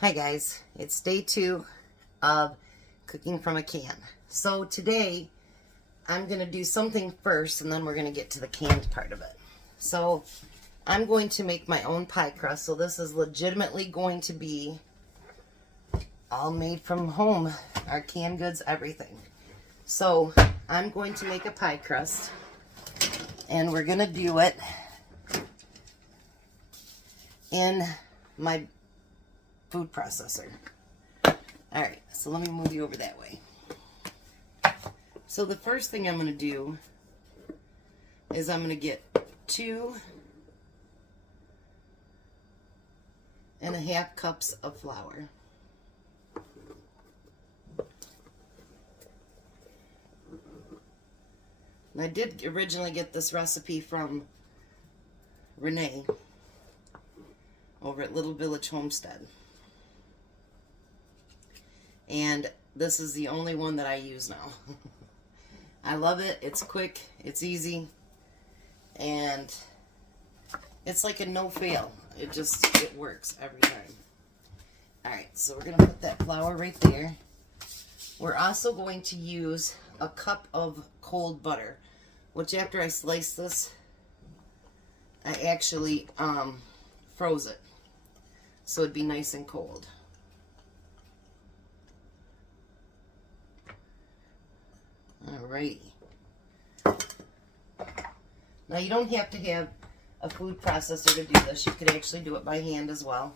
Hi guys, it's day 2 of cooking from a can. So today I'm going to do something first and then we're going to get to the canned part of it. So I'm going to make my own pie crust. So this is legitimately going to be all made from home, our canned goods, everything. So I'm going to make a pie crust and we're going to do it in my food processor. Alright, so let me move you over that way. So the first thing I'm going to do is I'm going to get 2.5 cups of flour. And I did originally get this recipe from Renee over at Little Village Homestead. And this is the only one that I use now. I love it. It's quick. It's easy. And it's like a no-fail. It works every time. Alright, so we're going to put that flour right there. We're also going to use a cup of cold butter, which after I slice this, I actually froze it. So it'd be nice and cold. Alrighty. Now you don't have to have a food processor to do this. You could actually do it by hand as well.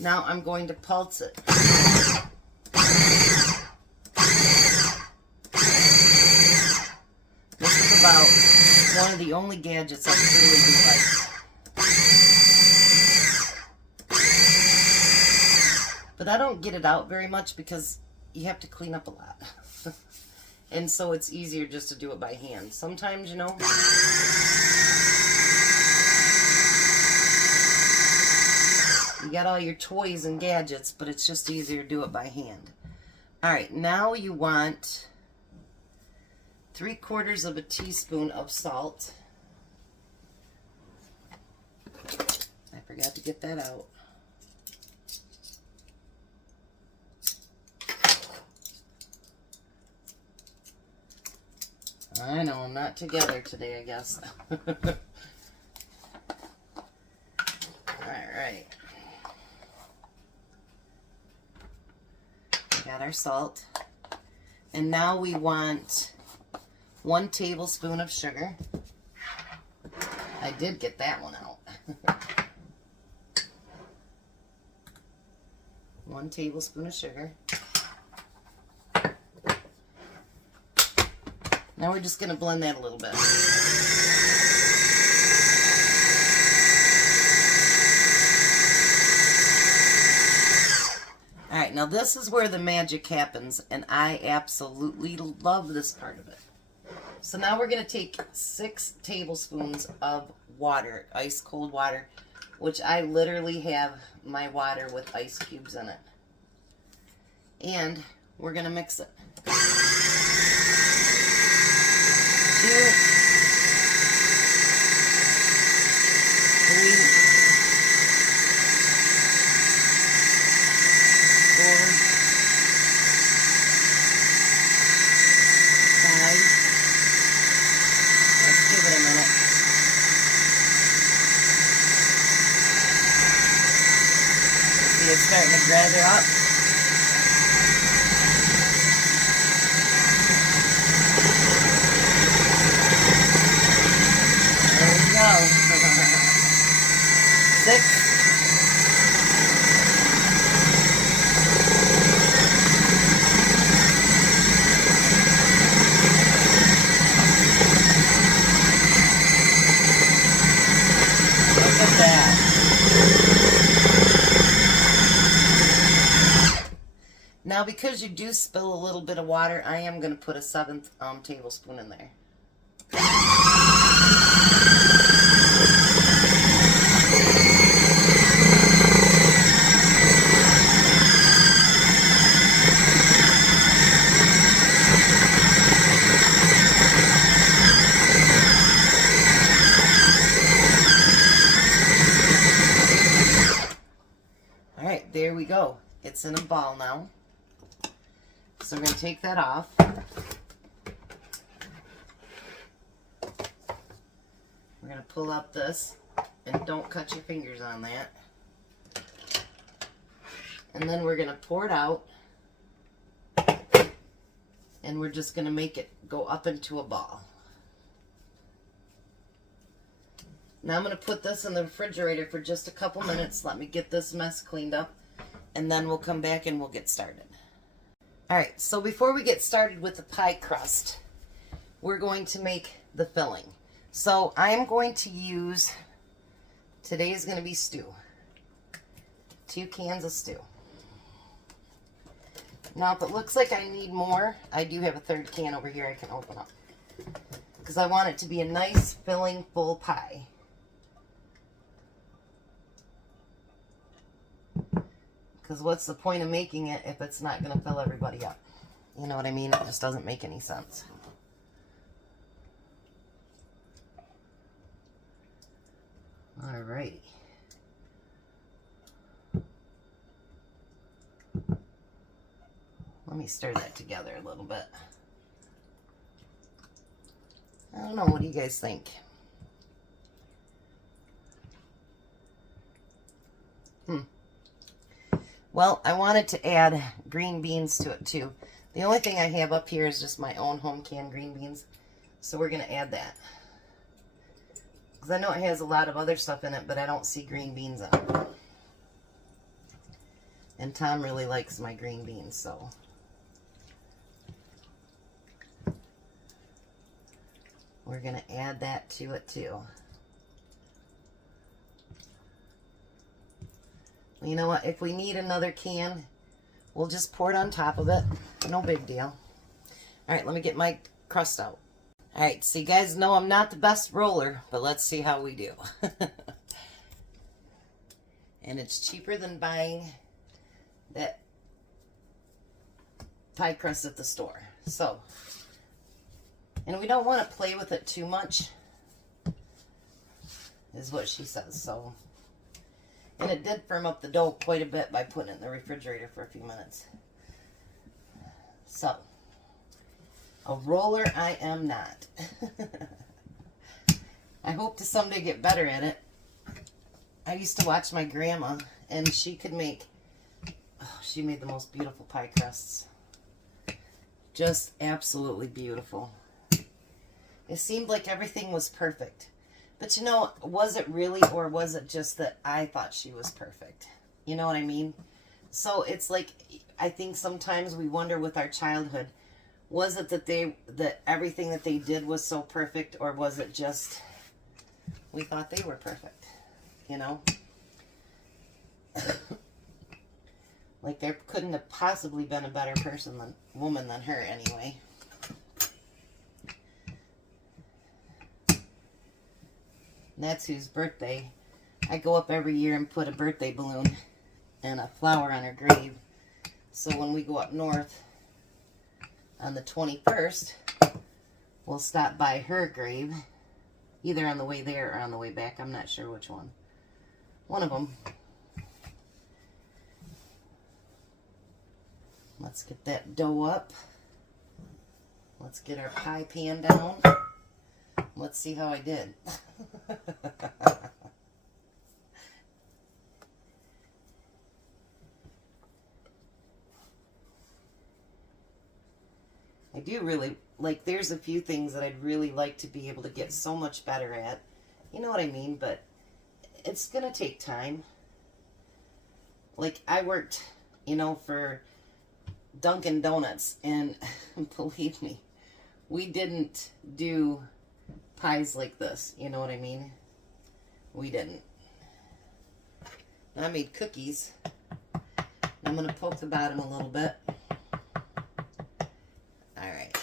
Now I'm going to pulse it. This is about one of the only gadgets I really do like. But I don't get it out very much because you have to clean up a lot. And so it's easier just to do it by hand. Sometimes, you know, you got all your toys and gadgets, but it's just easier to do it by hand. Alright, now you want 3/4 teaspoon of salt. I forgot to get that out. I know, I'm not together today, I guess. Alright. Got our salt. And now we want 1 tablespoon of sugar. I did get that one out. 1 tablespoon of sugar. Now we're just going to blend that a little bit. Alright, now this is where the magic happens, and I absolutely love this part of it. So now we're going to take 6 tablespoons of water, ice cold water, which I literally have my water with ice cubes in it. And we're going to mix it. 2, 3, 4, 5. Let's give it a minute. See, it's starting to gather up. Go. 6. Look at that. Now, because you do spill a little bit of water, I am going to put a 7th tablespoon in there. All right, there we go. It's in a ball now. So we're going to take that off. We're going to pull out this, and don't cut your fingers on that. And then we're going to pour it out, and we're just going to make it go up into a ball. Now I'm going to put this in the refrigerator for just a couple minutes. Let me get this mess cleaned up, and then we'll come back and we'll get started. Alright, so before we get started with the pie crust, we're going to make the filling. So I'm going to use, today is going to be stew. 2 cans of stew. Now if it looks like I need more, I do have a 3rd can over here I can open up. Because I want it to be a nice filling full pie. Because what's the point of making it if it's not going to fill everybody up? You know what I mean? It just doesn't make any sense. Alrighty. Let me stir that together a little bit. I don't know, what do you guys think? Well, I wanted to add green beans to it too. The only thing I have up here is just my own home canned green beans. So we're going to add that. Because I know it has a lot of other stuff in it, but I don't see green beans on it. And Tom really likes my green beans, so. We're going to add that to it too. You know what, if we need another can, we'll just pour it on top of it. No big deal. Alright, let me get my crust out. Alright, so you guys know I'm not the best roller, but let's see how we do. And it's cheaper than buying that pie crust at the store. So, and we don't want to play with it too much, is what she says, so. And it did firm up the dough quite a bit by putting it in the refrigerator for a few minutes. So, a roller I am not. I hope to someday get better at it. I used to watch my grandma, and she could make, oh, she made the most beautiful pie crusts. Just absolutely beautiful. It seemed like everything was perfect. But you know, was it really, or was it just that I thought she was perfect? You know what I mean? So it's like, I think sometimes we wonder with our childhood, was it that everything that they did was so perfect, or was it just we thought they were perfect? You know? Like there couldn't have possibly been a better woman than her anyway. And that's whose birthday. I go up every year and put a birthday balloon and a flower on her grave. So when we go up north on the 21st, we'll stop by her grave. Either on the way there or on the way back. I'm not sure which one. One of them. Let's get that dough up. Let's get our pie pan down. Let's see how I did. I do really, like, there's a few things that I'd really like to be able to get so much better at. You know what I mean? But it's going to take time. Like, I worked, you know, for Dunkin' Donuts, and believe me, we didn't do pies like this, you know what I mean? We didn't. I made cookies. I'm going to poke the bottom a little bit. Alright.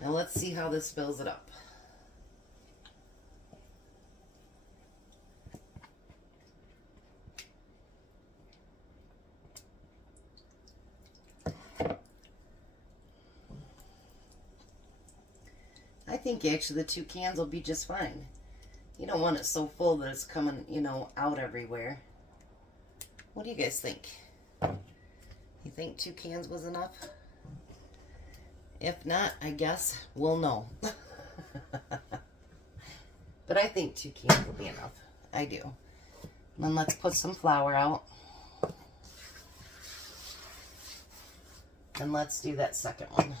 Now let's see how this fills it up. I think actually the 2 cans will be just fine. You don't want it so full that it's coming, you know, out everywhere. What do you guys think? You think 2 cans was enough? If not, I guess we'll know. But I think 2 cans will be enough. I do. Then let's put some flour out. And let's do that second one.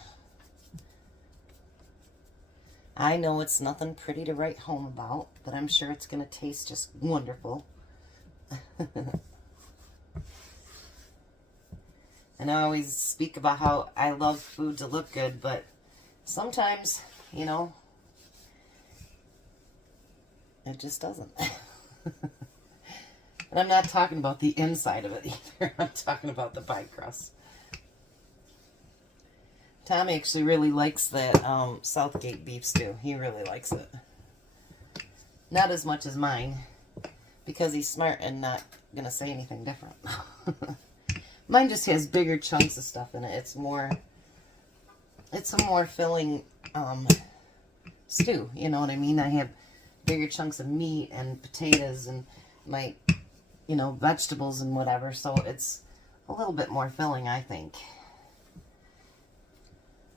I know it's nothing pretty to write home about, but I'm sure it's going to taste just wonderful. And I always speak about how I love food to look good, but sometimes, you know, it just doesn't. And I'm not talking about the inside of it either. I'm talking about the pie crust. Tom actually really likes that Southgate beef stew. He really likes it. Not as much as mine, because he's smart and not going to say anything different. Mine just has bigger chunks of stuff in it. It's a more filling stew, you know what I mean? I have bigger chunks of meat and potatoes and my, you know, vegetables and whatever, so it's a little bit more filling, I think.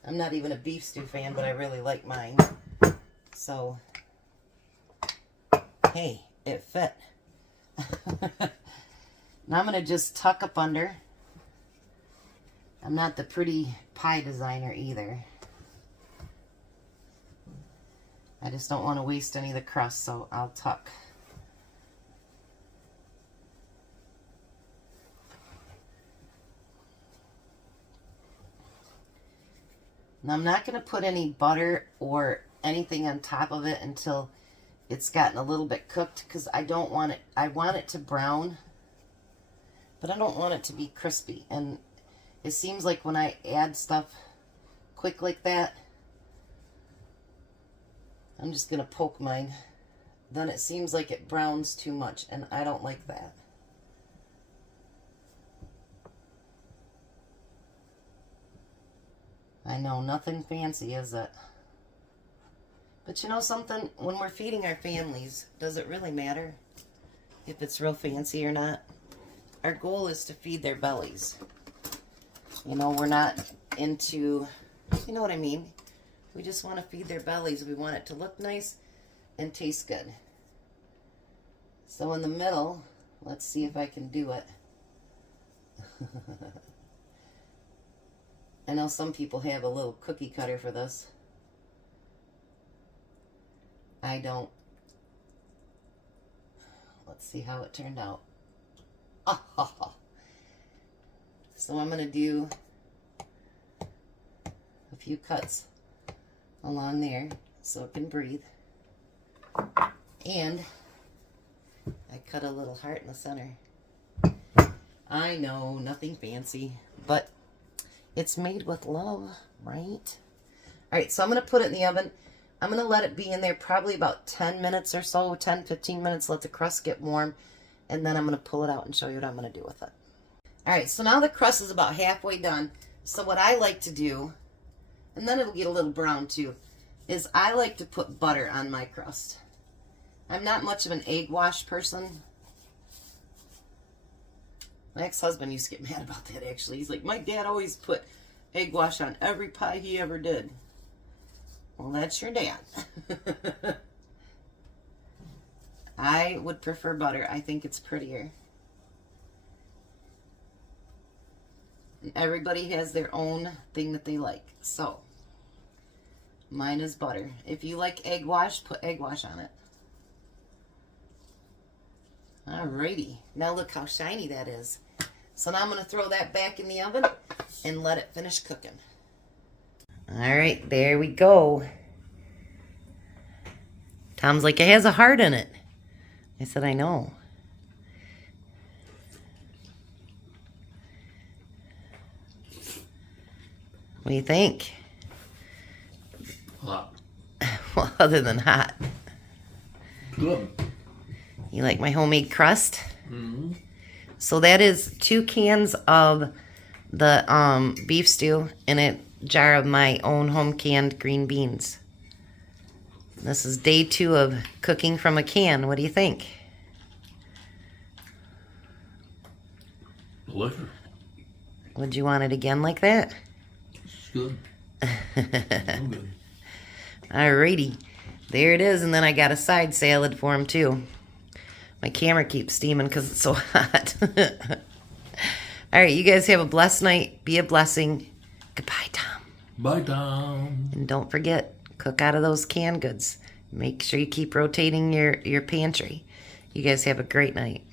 I'm not even a beef stew fan, but I really like mine. So, hey, it fit. Now I'm going to just tuck up under. I'm not the pretty pie designer either. I just don't want to waste any of the crust, so I'll tuck. Now I'm not going to put any butter or anything on top of it until it's gotten a little bit cooked, because I don't want it, I want it to brown, but I don't want it to be crispy. And it seems like when I add stuff quick like that, I'm just going to poke mine, then it seems like it browns too much, and I don't like that. I know, nothing fancy, is it? But you know something? When we're feeding our families, does it really matter if it's real fancy or not? Our goal is to feed their bellies. You know, we're not into, you know what I mean? We just want to feed their bellies. We want it to look nice and taste good. So in the middle, let's see if I can do it. I know some people have a little cookie cutter for this. I don't. Let's see how it turned out. So I'm going to do a few cuts along there so it can breathe. And I cut a little heart in the center. I know, nothing fancy, but it's made with love, right? Alright, so I'm going to put it in the oven. I'm going to let it be in there probably about 10 minutes or so, 10, 15 minutes, let the crust get warm, and then I'm going to pull it out and show you what I'm going to do with it. Alright, so now the crust is about halfway done. So what I like to do, and then it'll get a little brown too, is I like to put butter on my crust. I'm not much of an egg wash person. My ex-husband used to get mad about that, actually. He's like, my dad always put egg wash on every pie he ever did. Well, that's your dad. I would prefer butter. I think it's prettier. And everybody has their own thing that they like. So, mine is butter. If you like egg wash, put egg wash on it. Alrighty. Now look how shiny that is. So now I'm going to throw that back in the oven and let it finish cooking. Alright, there we go. Tom's like, it has a heart in it. I said, I know. What do you think? Hot. Well, other than hot. Good. You like my homemade crust? Mm-hmm. So that is 2 cans of the beef stew in a jar of my own home canned green beans. This is day 2 of cooking from a can. What do you think? Delicious. Would you want it again like that? It's good. Real good. Alrighty. There it is, and then I got a side salad for him too. My camera keeps steaming because it's so hot. Alright, you guys have a blessed night. Be a blessing. Goodbye, Tom. Bye, Tom. And don't forget, cook out of those canned goods. Make sure you keep rotating your pantry. You guys have a great night.